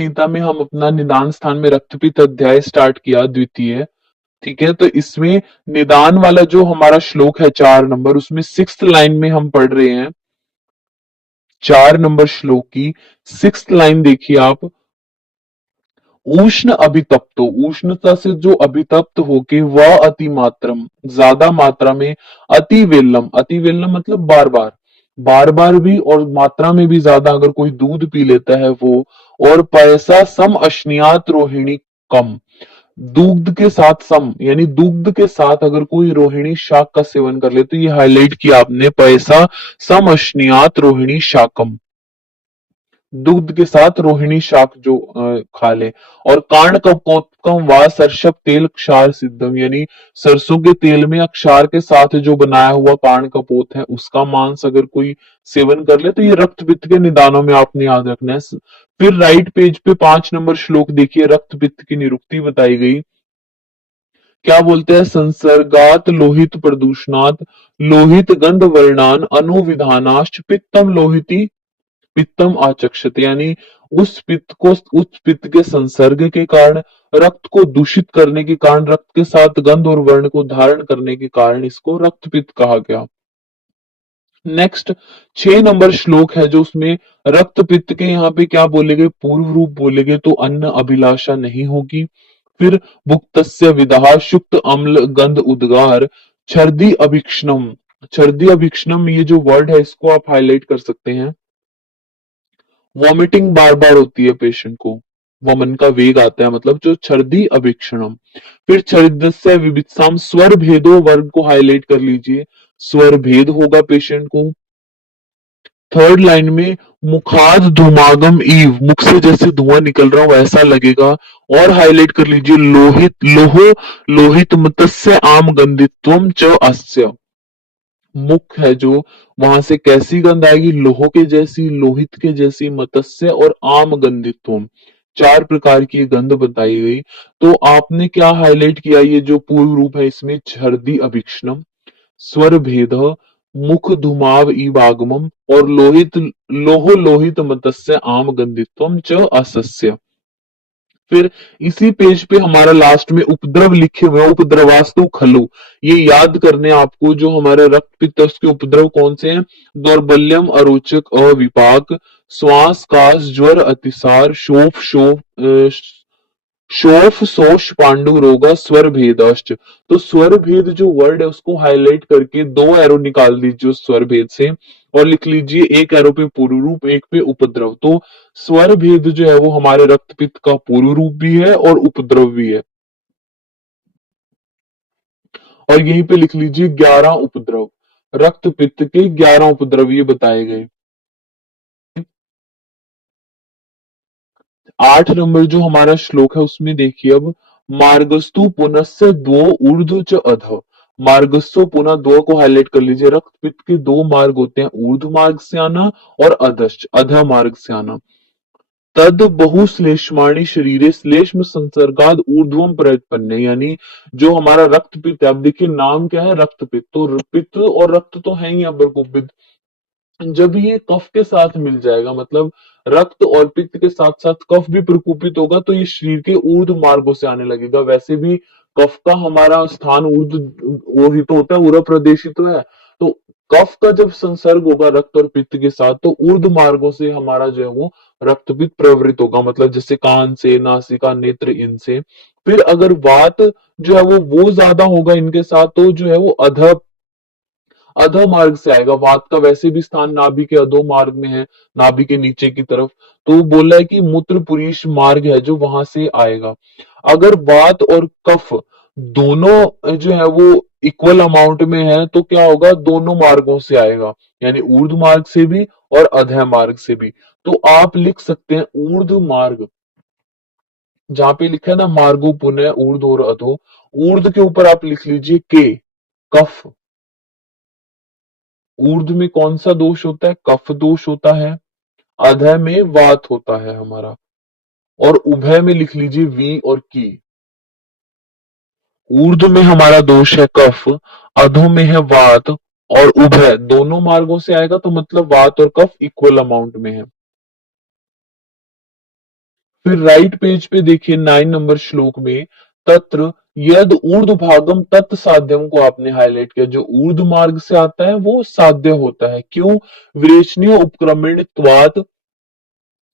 संहिता में हम अपना निदान स्थान में रक्तपित्त अध्याय स्टार्ट किया, द्वितीय। ठीक है, तो इसमें निदान वाला जो हमारा श्लोक है 4 नंबर, उसमें 6th लाइन में हम पढ़ रहे हैं। 4 नंबर श्लोक की 6th लाइन देखिए आप। उष्ण अभितप्तो, उष्णता से जो अभितप्त होके, वह अति मात्रम, ज्यादा मात्रा में, अति वेल्लम, अति वेल्लम मतलब बार बार, बार बार भी और मात्रा में भी ज्यादा अगर कोई दूध पी लेता है वो, और पैसा सम अश्नियात रोहिणी कम, दुग्ध के साथ सम यानी दुग्ध के साथ अगर कोई रोहिणी शाक का सेवन कर ले, तो ये हाईलाइट किया आपने, पैसा सम अश्नियात रोहिणी शाकम, दुग्ध के साथ रोहिणी शाक जो खा ले। और कांड कपोतकम व सरसप तेल क्षार सिद्धम, यानी सरसों के तेल में अक्षार के साथ जो बनाया हुआ कांड कपोत है, उसका मांस अगर कोई सेवन कर ले, तो ये रक्त पित्त के निदानों में आपने याद रखना है। फिर राइट पेज पे 5 नंबर श्लोक देखिए, रक्त पित्त की निरुक्ति बताई गई। क्या बोलते हैं, संसर्गात लोहित प्रदूषणात लोहित गंध वर्णान अनुविधानाश्च पित्तम लोहिती पित्तम आचक्षत, यानी उस पित्त को, उस पित्त के संसर्ग के कारण, रक्त को दूषित करने के कारण, रक्त के साथ गंध और वर्ण को धारण करने के कारण इसको रक्त पित्त कहा गया। नेक्स्ट 6 नंबर श्लोक है जो उसमें रक्त पित्त के यहाँ पे क्या बोले गए, पूर्व रूप बोले गए, तो अन्न अभिलाषा नहीं होगी। फिर भुक्तस्य विदाह शुक्त अम्ल गंध उद्गार छर्दी अभिक्षणम, छर्दी अभिक्षणम ये जो वर्ड है इसको आप हाईलाइट कर सकते हैं। वॉमिटिंग बार बार होती है पेशेंट को, वमन का वेग आता है, मतलब जो छर्दी अभिक्षणम। फिर छर्दस्य विभित्साम, स्वर भेदो वर्ग को हाईलाइट कर लीजिए, स्वर भेद होगा पेशेंट को। थर्ड लाइन में मुखाद धूमागम ईव, मुख से जैसे धुआं निकल रहा हो वैसा लगेगा। और हाईलाइट कर लीजिए, लोहित लोहो लोहित मत्स्य आम गंधित्वम च अस्य, मुख है जो, वहां से कैसी गंध आएगी, लोहो के जैसी, लोहित के जैसी, मत्स्य और आम गंधित्व, 4 प्रकार की गंध बताई गई। तो आपने क्या हाईलाइट किया, ये जो पूर्व रूप है इसमें छर्दी अभिक्षणम, स्वर भेद, मुख धुमाव इवागमम, और लोहित लोहो लोहित मत्स्य आम गंधित्वम च असस्य। फिर इसी पेज पे हमारा लास्ट में उपद्रव लिखे हुए, उपद्रवास्तु खलु, ये याद करने आपको, जो हमारे रक्त पित्त के उपद्रव कौन से हैं, दौर्बल्यम अरोचक अविपाक श्वास काश ज्वर अतिसार शोफ शोफ शोष पांडु रोगा स्वर भेदश्च। तो स्वर भेद जो वर्ड है उसको हाईलाइट करके 2 एरो निकाल दीजिए उस स्वर भेद से, और लिख लीजिए, एक एरो पे पूर्व रूप, एक पे उपद्रव। तो स्वर भेद जो है वो हमारे रक्त पित्त का पूर्व रूप भी है और उपद्रव भी है। और यहीं पे लिख लीजिए 11 उपद्रव, रक्त पित्त के 11 उपद्रव ये बताए गए। 8 नंबर जो हमारा श्लोक है उसमें देखिए अब, मार्गस्तु पुनस्य द्वो ऊर्ध्व च अध, मार्गस्व पुनः दो को हाईलाइट कर लीजिए, रक्त पित्त के 2 मार्ग होते हैं, ऊर्ध्व मार्ग से आना और अधश्च अध मार्ग से आना। तद बहुश्लेष्माणि शरीरे श्लेष्म संसर्गाद ऊर्ध्वम प्रयत्पन्ने, यानी जो हमारा रक्त पित्त है, अब देखिए नाम क्या है, रक्त पित्त, तो पित्त और रक्त तो है ही अप्रकोपित, जब ये कफ के साथ मिल जाएगा, मतलब रक्त और पित्त के साथ साथ कफ भी प्रकोपित होगा, तो ये शरीर के ऊर्ध्व मार्गों से आने लगेगा। वैसे भी कफ का हमारा स्थान ऊर्ध्व, वो ही तो होता है, उरग प्रदेश ही तो है। तो कफ का जब संसर्ग होगा रक्त और पित्त के साथ, तो ऊर्ध्व मार्गों से हमारा जो है वो रक्त पित्त प्रवृत्त होगा, मतलब जैसे कान से, नासिका, नेत्र, इनसे। फिर अगर वात जो है वो ज्यादा होगा इनके साथ, तो जो है वो अधो मार्ग से आएगा। वात का वैसे भी स्थान नाभि के अधो मार्ग में है, नाभि के नीचे की तरफ, तो बोला है कि मूत्र पुरीश मार्ग है जो वहां से आएगा। अगर वात और कफ दोनों जो है वो इक्वल अमाउंट में है, तो क्या होगा, दोनों मार्गों से आएगा, यानी ऊर्ध्व मार्ग से भी और अधः मार्ग से भी। तो आप लिख सकते हैं ऊर्ध्व मार्ग, जहां पे लिखा है ना मार्गो पुनः ऊर्ध्व और अधो, ऊर्ध्व के ऊपर आप लिख लीजिए के, कफ। ऊर्ध्व में कौन सा दोष होता है, कफ दोष होता है। अधः में वात होता है हमारा, और उभय में लिख लीजिए वी और की। ऊर्ध्व में हमारा दोष है कफ, अधो में है वात, और उभय दोनों मार्गों से आएगा, तो मतलब वात और कफ इक्वल अमाउंट में है। फिर राइट पेज पे देखिए 9 नंबर श्लोक में तत्र यद ऊर्ध्व भागम तत् साध्यम को आपने हाईलाइट किया। जो ऊर्ध्व मार्ग से आता है वो साध्य होता है। क्यों? विरेचनीय उपक्रमणित्वात्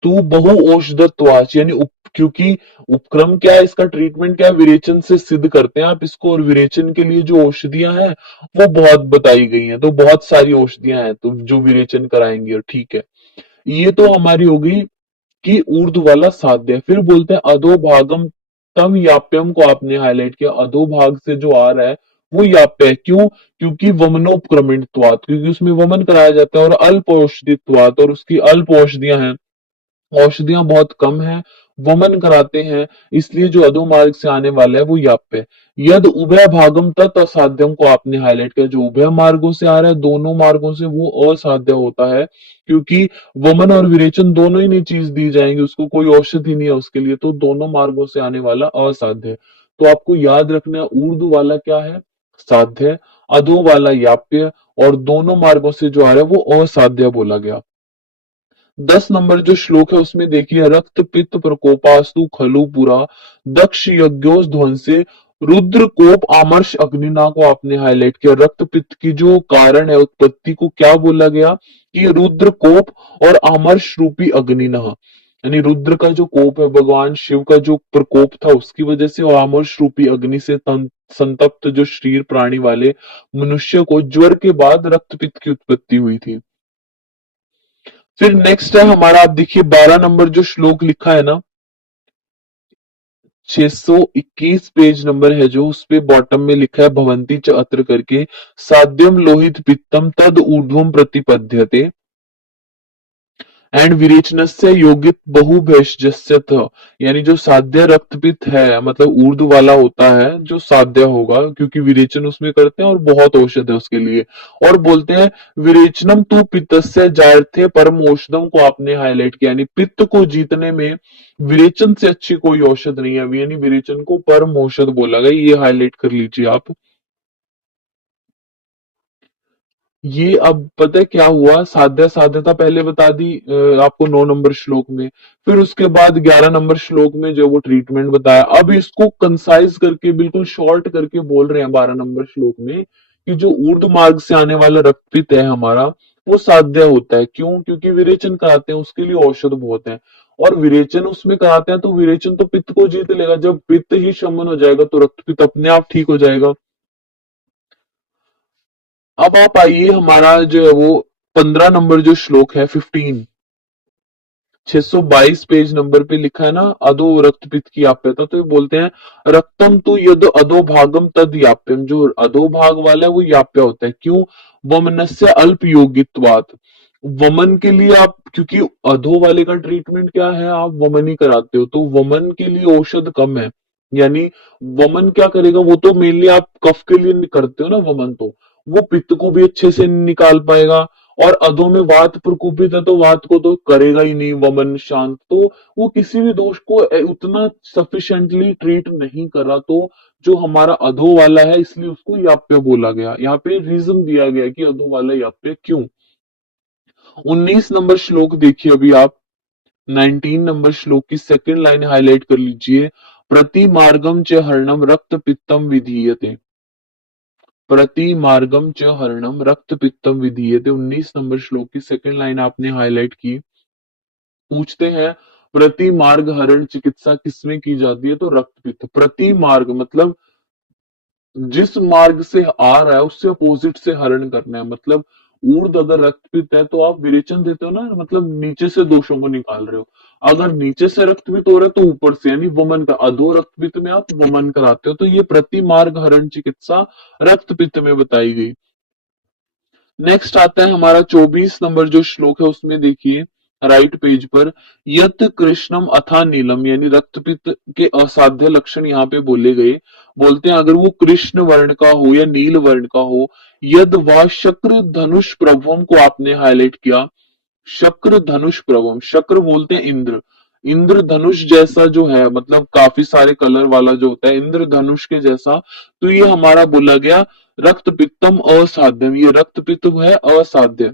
तू बहु औषधत्वाच, यानी क्योंकि उपक्रम क्या है, इसका ट्रीटमेंट क्या है, विरेचन से सिद्ध करते हैं आप इसको। और विरेचन के लिए जो औषधियां हैं वो बहुत बताई गई हैं, तो बहुत सारी औषधियां हैं तो जो विरेचन कराएंगी। और ठीक है, ये तो हमारी होगी कि ऊर्ध्व वाला साध्य। फिर बोलते हैं अधोभागम तम याप्यम को आपने हाईलाइट किया। अधोभाग से जो आ रहा है वो याप्य है। क्यों? क्योंकि वमनोपक्रमणत्वात्, क्योंकि उसमें वमन कराया जाता है। और अल्प औषधित्वात्, और उसकी अल्प औषधियां हैं, औषधियां बहुत कम है, वमन कराते हैं, इसलिए जो अधोमार्ग से आने वाला है वो याप्य है। यद उभय भागम तत् असाध्यम को आपने हाईलाइट किया। जो उभय मार्गों से आ रहा है, दोनों मार्गों से, वो असाध्य होता है। क्योंकि वमन और विरेचन दोनों ही नहीं चीज दी जाएंगी उसको, कोई औषधि नहीं है उसके लिए, तो दोनों मार्गों से आने वाला असाध्य है। तो आपको याद रखना है, ऊर्ध्व वाला क्या है? साध्य। अधो वाला याप्य। और दोनों मार्गों से जो आ रहा है वो असाध्य बोला गया। 10 नंबर जो श्लोक है उसमें देखिए, रक्त पित्त प्रकोपास्तु खलु पुरा दक्ष यज्ञोस ध्वंसे रुद्र कोप आमर्श अग्निना को आपने हाईलाइट किया। रक्त पित्त की जो कारण है, उत्पत्ति को क्या बोला गया? कि रुद्र कोप और आमर्श रूपी अग्निना, यानी रुद्र का जो कोप है, भगवान शिव का जो प्रकोप था उसकी वजह से, और आमर्श रूपी अग्नि से संतप्त जो शरीर प्राणी वाले मनुष्य को ज्वर के बाद रक्त पित्त की उत्पत्ति हुई थी। फिर नेक्स्ट है हमारा, आप देखिए 12 नंबर जो श्लोक लिखा है ना, 621 पेज नंबर है जो, उस पे बॉटम में लिखा है भवंती च अत्र करके, साध्यम लोहित पित्तम तद ऊर्ध्वम प्रतिपद्यते एंड विरेचनस्य योगित बहुभेषजस्य थ। यानी जो साध्य रक्तपित्त है, मतलब ऊर्ध्व वाला होता है, जो साध्य होगा, क्योंकि विरेचन उसमें करते हैं और बहुत औषध है उसके लिए। और बोलते हैं विरेचनम तू पित्तस्य जायर्थे परम औषधम को आपने हाईलाइट किया। यानी पित्त को जीतने में विरेचन से अच्छी कोई औषध नहीं है, यानी विरेचन को परम औषध बोला गया। ये हाईलाइट कर लीजिए आप। ये अब पता है क्या हुआ, साध्य साध्यता पहले बता दी आपको 9 नंबर श्लोक में। फिर उसके बाद 11 नंबर श्लोक में जो वो ट्रीटमेंट बताया, अब इसको कंसाइज करके बिल्कुल शॉर्ट करके बोल रहे हैं 12 नंबर श्लोक में, कि जो ऊर्ध्व मार्ग से आने वाला रक्तपित्त है हमारा, वो साध्य होता है। क्यों? क्योंकि विरेचन कराते हैं, उसके लिए औषध बहुत है। और विरेचन उसमें कराते हैं तो विरेचन तो पित्त को जीत लेगा। जब पित्त ही शमन हो जाएगा तो रक्तपित्त अपने आप ठीक हो जाएगा। अब आप आइए, हमारा जो है वो 15 नंबर जो श्लोक है, 15, 622 पेज नंबर पे लिखा है ना, अधो रक्तपित्त की याप्यता। तो ये बोलते हैं रक्तम तो यद अधोभागम तद याप्यम। जो अधोभाग वाला है वो याप्य होता है। क्यों? वमनस्य अल्प योगित्वात। वमन के लिए आप, क्योंकि अधो वाले का ट्रीटमेंट क्या है, आप वमन ही कराते हो, तो वमन के लिए औषध कम है। यानी वमन क्या करेगा, वो तो मेनली आप कफ के लिए करते हो ना वमन, तो वो पित्त को भी अच्छे से निकाल पाएगा। और अधो में वात प्रकोपित है तो वात को तो करेगा ही नहीं वमन शांत, तो वो किसी भी दोष को उतना सफिशिएंटली ट्रीट नहीं करा। तो जो हमारा अधो वाला है, इसलिए उसको याप्य बोला गया। यहाँ पे रीजन दिया गया कि अधो वाला याप्य क्यों। 19 नंबर श्लोक देखिए अभी आप, 19 नंबर श्लोक की सेकंड लाइन हाईलाइट कर लीजिए। प्रति मार्गम च हरणम रक्त पित्तम विधीयते। प्रति मार्गम च हरणम रक्त पित्तम विधीयते। 19 नंबर श्लोक की सेकंड लाइन आपने हाईलाइट की। पूछते हैं प्रति मार्ग हरण चिकित्सा किसमें की जाती है, तो रक्त पित्त। प्रति मार्ग मतलब जिस मार्ग से आ रहा है उससे अपोजिट से हरण करना है। मतलब ऊर्ध्व अगर रक्तपित्त है तो आप विरेचन देते हो ना, मतलब नीचे से दोषों को निकाल रहे हो। अगर नीचे से रक्तपित्त हो रहा है तो ऊपर से, यानी वमन का। अधो रक्तपित्त में आप वमन कराते हो, तो ये प्रति मार्ग हरण चिकित्सा रक्तपित्त में बताई गई। नेक्स्ट आता है हमारा 24 नंबर जो श्लोक है, उसमें देखिए राइट पेज पर, यत कृष्णम अथा नीलम, यानी रक्तपित्त के असाध्य लक्षण यहाँ पे बोले गए। बोलते हैं अगर वो कृष्ण वर्ण का हो या नील वर्ण का हो, यद वह शक्र धनुष प्रभुम को आपने हाईलाइट किया। शक्र धनुष प्रभुम, शक्र बोलते हैं इंद्र। इंद्र धनुष जैसा जो है, मतलब काफी सारे कलर वाला जो होता है, इंद्र धनुष के जैसा। तो ये हमारा बोला गया रक्त पित्तम असाध्यम, ये रक्त पित्त है असाध्य।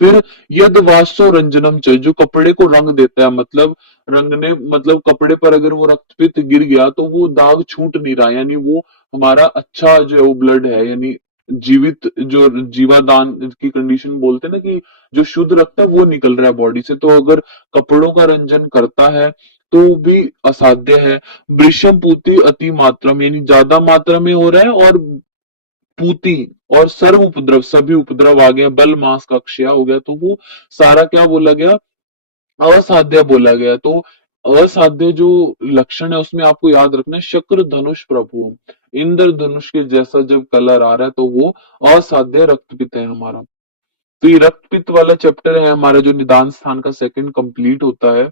फिर यद वाष्यो रंजनम च, जो कपड़े को रंग देता है, मतलब रंगने, मतलब कपड़े पर अगर वो रक्तपित गिर गया तो वो दाग छूट नहीं रहा, यानी वो हमारा अच्छा जो है वो ब्लड है, यानी जीवित जो जीवादान की कंडीशन बोलते हैं ना, कि जो शुद्ध रक्त है वो निकल रहा है बॉडी से, तो अगर कपड़ों का रंजन करता है तो भी असाध्य है। वृषम पूति अति मात्रा में, यानी ज्यादा मात्रा में हो रहा है, और पूती और सर्व उपद्रव, सभी उपद्रव आ गया, बल मास का क्षय हो गया, तो वो सारा क्या बोला गया, असाध्य बोला गया। तो असाध्य जो लक्षण है उसमें आपको याद रखना है शक्र धनुष प्रभु, इंद्रधनुष के जैसा जब कलर आ रहा है तो वो असाध्य रक्तपित है हमारा। तो ये रक्तपित्त वाला चैप्टर है हमारा, जो निदान स्थान का सेकंड कंप्लीट होता है।